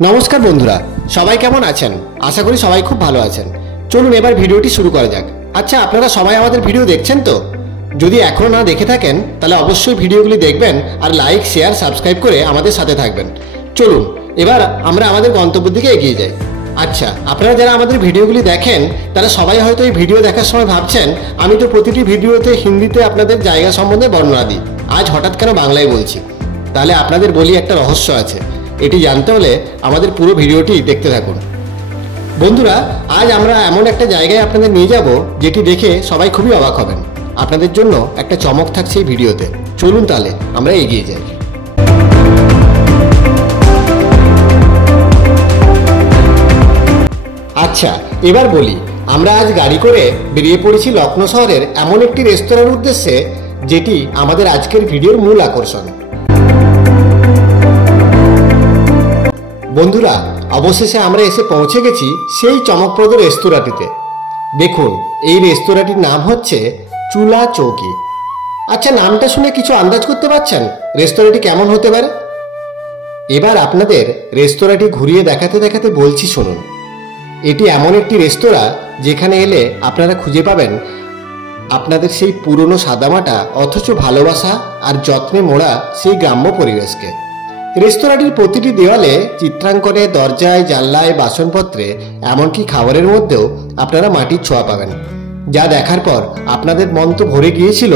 নমস্কার বন্ধুরা, সবাই কেমন আছেন? আশা করি সবাই খুব ভালো আছেন। চলুন এবার ভিডিওটি শুরু করা যাক। আচ্ছা, আপনারা সবাই আমাদের ভিডিও দেখছেন তো? যদি এখনও না দেখে থাকেন তাহলে অবশ্যই ভিডিওগুলি দেখবেন আর লাইক, শেয়ার, সাবস্ক্রাইব করে আমাদের সাথে থাকবেন। চলুন এবার আমরা আমাদের গন্তব্যের দিকে এগিয়ে যাই। আচ্ছা, আপনারা যারা আমাদের ভিডিওগুলি দেখেন তারা সবাই হয়তো এই ভিডিও দেখার সময় ভাবছেন আমি তো প্রতিটি ভিডিওতে হিন্দিতে আপনাদের জায়গা সম্বন্ধে বর্ণনা দিই, আজ হঠাৎ কেন বাংলায় বলছি। তাহলে আপনাদের বলি একটা রহস্য আছে, এটি জানতে হলে আমাদের পুরো ভিডিওটি দেখতে থাকুন। বন্ধুরা, আজ আমরা এমন একটা জায়গায় আপনাদের নিয়ে যাব যেটি দেখে সবাই খুবই অবাক হবেন। আপনাদের জন্য একটা চমক থাকছে এই ভিডিওতে। চলুন তাহলে আমরা এগিয়ে যাই। আচ্ছা, এবার বলি, আমরা আজ গাড়ি করে বেরিয়ে পড়েছি লখনৌ শহরের এমন একটি রেস্তোরাঁর উদ্দেশ্যে যেটি আমাদের আজকের ভিডিওর মূল আকর্ষণ। বন্ধুরা, অবশেষে আমরা এসে পৌঁছে গেছি সেই চমকপ্রদ রেস্তোরাঁটিতে। দেখুন, এই রেস্তোরাঁটির নাম হচ্ছে চুলা চৌকি। আচ্ছা, নামটা শুনে কিছু আন্দাজ করতে পারছেন রেস্তোরাঁটি কেমন হতে পারে? এবার আপনাদের রেস্তোরাঁটি ঘুরিয়ে দেখাতে দেখাতে বলছি, শুনুন। এটি এমন একটি রেস্তোরাঁ যেখানে এলে আপনারা খুঁজে পাবেন আপনাদের সেই পুরনো সাদামাটা অথচ ভালোবাসা আর যত্নে মোড়া সেই গ্রাম্য পরিবেশকে। রেস্তোরাঁটির প্রতিটি দেওয়ালে চিত্রাঙ্কনে, দরজায়, জানলায়, বাসনপত্রে, এমনকি খাবারের মধ্যেও আপনারা মাটির ছোঁয়া পাবেন, যা দেখার পর আপনাদের মন তো ভরে গিয়েছিল।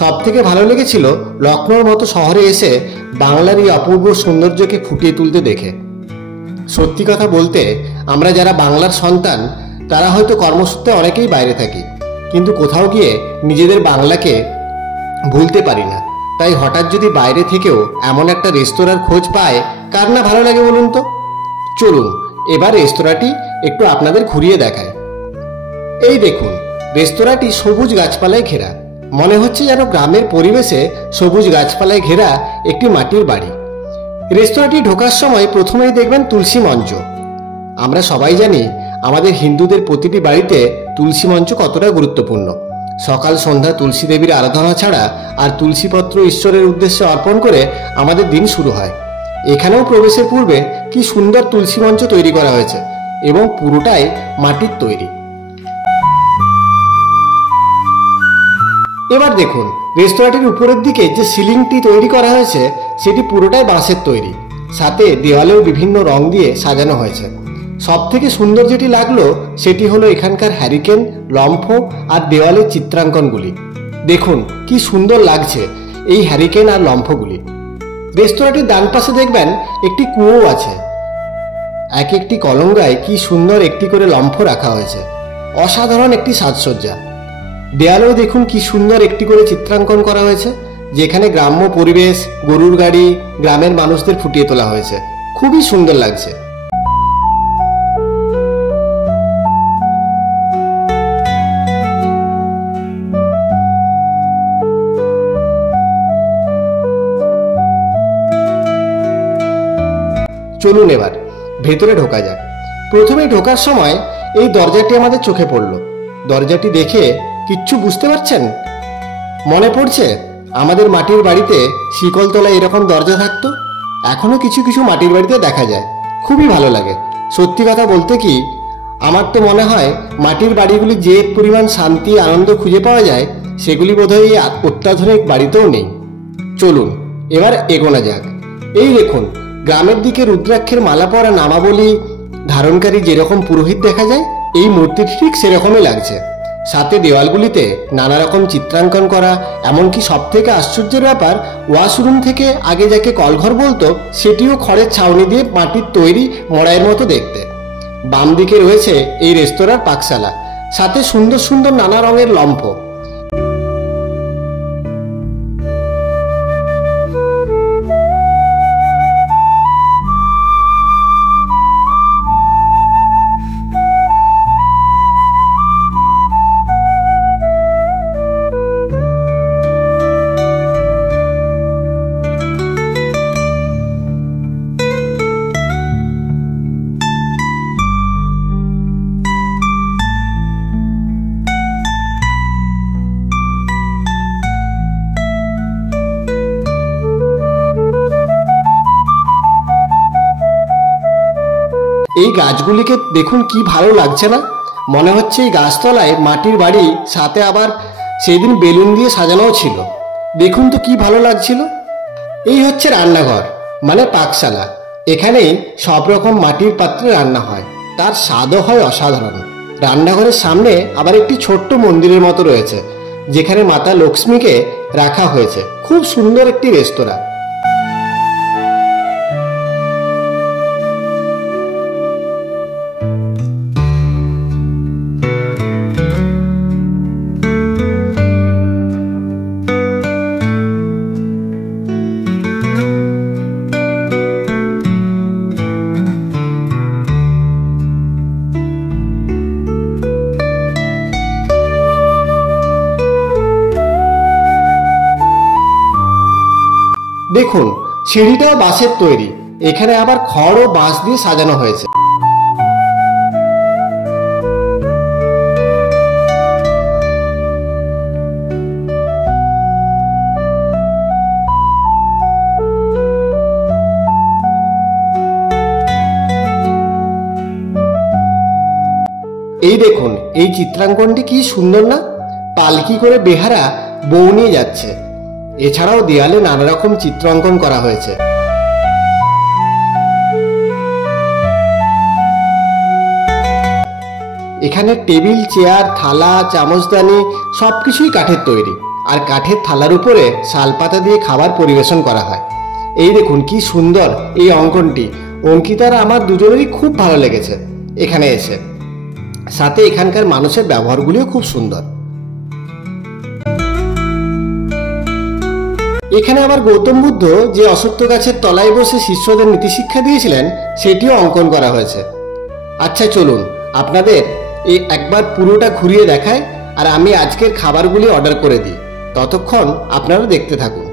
সব থেকে ভালো লেগেছিল লখনৌর মতো শহরে এসে বাংলার এই অপূর্ব সৌন্দর্যকে ফুটিয়ে তুলতে দেখে। সত্যি কথা বলতে, আমরা যারা বাংলার সন্তান তারা হয়তো কর্মসূত্রে অনেকেই বাইরে থাকি, কিন্তু কোথাও গিয়ে নিজেদের বাংলাকে ভুলতে পারি না। তাই হঠাৎ যদি বাইরে থেকেও এমন একটা রেস্তোরাঁর খোঁজ পায়, কার না ভালো লাগে বলুন তো? চলুন এবার রেস্তোরাঁটি একটু আপনাদের ঘুরিয়ে দেখায়। এই দেখুন, রেস্তোরাঁটি সবুজ গাছপালায় ঘেরা। মনে হচ্ছে যেন গ্রামের পরিবেশে সবুজ গাছপালায় ঘেরা একটি মাটির বাড়ি। রেস্তোরাঁটি ঢোকার সময় প্রথমেই দেখবেন তুলসী মঞ্চ। আমরা সবাই জানি আমাদের হিন্দুদের প্রতিটি বাড়িতে তুলসী মঞ্চ কতটা গুরুত্বপূর্ণ। সকাল সন্ধ্যা তুলসী দেবীর আরাধনা ছাড়া আর তুলসীপত্র ঈশ্বরের উদ্দেশ্যে অর্পণ করে আমাদের দিন শুরু হয়। এখানেও প্রবেশের পূর্বে কি সুন্দর তুলসী মঞ্চ তৈরি করা হয়েছে এবং পুরোটাই মাটির তৈরি। এবার দেখুন, রেস্তোরাঁটির উপরের দিকে যে সিলিংটি তৈরি করা হয়েছে সেটি পুরোটাই বাঁশের তৈরি, সাথে দেওয়ালেও বিভিন্ন রং দিয়ে সাজানো হয়েছে। সব থেকে সুন্দর যেটি লাগলো সেটি হলো এখানকার হ্যারিকেন, লম্ফ আর দেওয়ালের চিত্রাঙ্কনগুলি। দেখুন কি সুন্দর লাগছে এই হ্যারিকেন আর লম্ফগুলি। রেস্তোরাঁটির ডান পাশে দেখবেন একটি কুয়ো আছে। এক একটি কলঙ্গায় কি সুন্দর একটি করে লম্ফ রাখা হয়েছে। অসাধারণ একটি সাজসজ্জা। দেয়ালেও দেখুন কি সুন্দর একটি করে চিত্রাঙ্কন করা হয়েছে, যেখানে গ্রাম্য পরিবেশ, গরুর গাড়ি, গ্রামের মানুষদের ফুটিয়ে তোলা হয়েছে। খুবই সুন্দর লাগছে। চলুন এবার ভেতরে ঢোকা যাক। প্রথমেই ঢোকার সময় এই দরজাটি আমাদের চোখে পড়ল। দরজাটি দেখে কিচ্ছু বুঝতে পারছেন? মনে পড়ছে আমাদের মাটির বাড়িতে শিকলতলায় এরকম দরজা থাকতো। এখনো কিছু কিছু মাটির বাড়িতে দেখা যায়, খুবই ভালো লাগে। সত্যি কথা বলতে কি, আমার তো মনে হয় মাটির বাড়িগুলি যে পরিমাণ শান্তি, আনন্দ খুঁজে পাওয়া যায় সেগুলি বোধহয় এই অত্যাধুনিক বাড়িতেও নেই। চলুন এবার এগোনো যাক। এই দেখুন, গ্রামের দিকে রুদ্রাক্ষের মালা পরা নামাবলী ধারণকারী যেরকম পুরোহিত দেখা যায়, এই মূর্তিটি ঠিক সেরকমই লাগছে। সাথে দেওয়ালগুলিতে নানা রকম চিত্রাঙ্কন করা। এমনকি সব থেকে আশ্চর্যের ব্যাপার, ওয়াশরুম থেকে আগে যাকে কলঘর বলতো সেটিও খড়ের ছাউনি দিয়ে মাটির তৈরি, মড়াইয়ের মতো দেখতে। বাম দিকে রয়েছে এই রেস্তোরাঁর পাকশালা, সাথে সুন্দর সুন্দর নানা রঙের লম্ফ। এই গাছগুলিকে দেখুন কি ভালো লাগছে না? মনে হচ্ছে এই গাছতলায় মাটির বাড়ি, সাথে আবার সেই দিন বেলুন দিয়ে সাজানোও ছিল। দেখুন তো কি ভালো লাগছিল। এই হচ্ছে রান্নাঘর, মানে পাকশালা। এখানেই সব রকম মাটির পাত্রে রান্না হয়, তার স্বাদও হয় অসাধারণ। রান্নাঘরের সামনে আবার একটি ছোট্ট মন্দিরের মতো রয়েছে, যেখানে মাতা লক্ষ্মীকে রাখা হয়েছে। খুব সুন্দর একটি রেস্তোরাঁ। দেখুন, সিঁড়িটাও বাঁশের তৈরি। এখানে আবার খড় ও বাঁশ দিয়ে সাজানো হয়েছে। এই দেখুন, এই চিত্রাঙ্কনটি কি সুন্দর না? পালকি করে বেহারা বউ নিয়ে যাচ্ছে। এছাড়াও দেয়ালে নানা রকম চিত্র অঙ্কন করা হয়েছে। এখানে টেবিল, চেয়ার, থালা, চামচদানি সবকিছুই কাঠের তৈরি। আর কাঠের থালার উপরে শালপাতা দিয়ে খাবার পরিবেশন করা হয়। এই দেখুন কি সুন্দর এই অঙ্কনটি। অঙ্কিতার আমার দুজনেরই খুব ভালো লেগেছে এখানে এসে। সাথে এখানকার মানুষের ব্যবহারগুলিও খুব সুন্দর। এখানে আবার গৌতম বুদ্ধ যে অশ্বত্থ গাছের তলায় বসে শিষ্যদের নীতিশিক্ষা দিয়েছিলেন, সেটিও অঙ্কন করা হয়েছে। আচ্ছা চলুন, আপনাদের এই একবার পুরোটা ঘুরিয়ে দেখায়, আর আমি আজকের খাবারগুলি অর্ডার করে দিই। ততক্ষণ আপনারা দেখতে থাকুন।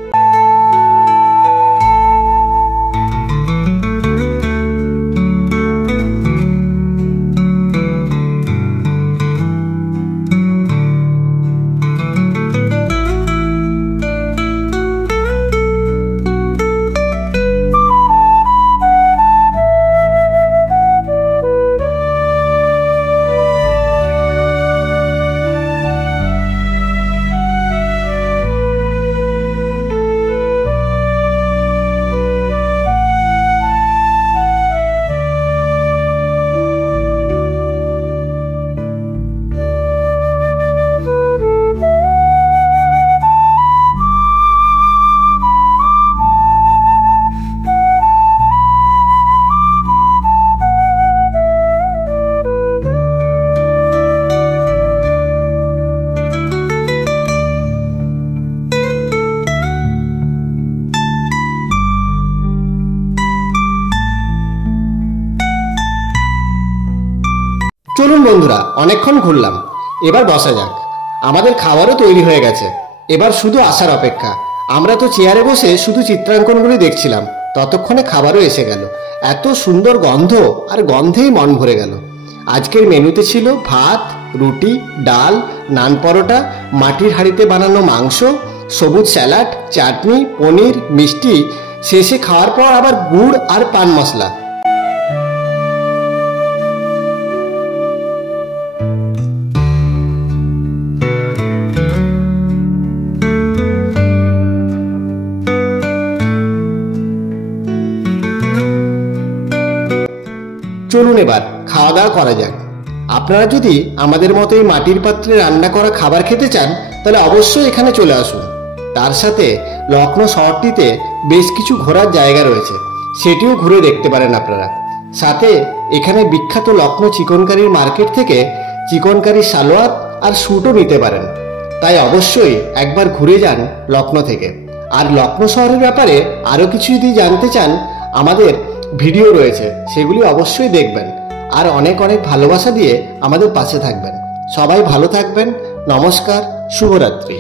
চলুন বন্ধুরা, অনেকক্ষণ ঘুরলাম, এবার বসা যাক। আমাদের খাবারও তৈরি হয়ে গেছে, এবার শুধু আসার অপেক্ষা। আমরা তো চেয়ারে বসে শুধু চিত্রাঙ্কনগুলি দেখছিলাম, ততক্ষণে খাবারও এসে গেল। এত সুন্দর গন্ধ, আর গন্ধেই মন ভরে গেল। আজকের মেনুতে ছিল ভাত, রুটি, ডাল, নান পরোটা, মাটির হাঁড়িতে বানানো মাংস, সবুজ স্যালাড, চাটনি, পনির, মিষ্টি, শেষে খাওয়ার পর আবার গুড় আর পান মশলা। চলুন এবার খাওয়া দাওয়া করা যাক। আপনারা যদি আমাদের মতো এই মাটির পাত্রে রান্না করা খাবার খেতে চান, তাহলে অবশ্যই এখানে চলে আসুন। তার সাথে লখনৌ শহরটিতে বেশ কিছু ঘোরার জায়গা রয়েছে, সেটিও ঘুরে দেখতে পারেন আপনারা। সাথে এখানে বিখ্যাত লখনৌ চিকনকারির মার্কেট থেকে চিকনকারি সালোয়ার আর স্যুটও নিতে পারেন। তাই অবশ্যই একবার ঘুরে যান লখনৌ থেকে। আর লখনৌ শহরের ব্যাপারে আরও কিছু যদি জানতে চান, আমাদের ভিডিও রয়েছে, সেগুলি অবশ্যই দেখবেন। আর অনেক অনেক ভালোবাসা দিয়ে আমাদের পাশে থাকবেন। সবাই ভালো থাকবেন। নমস্কার, শুভরাত্রি।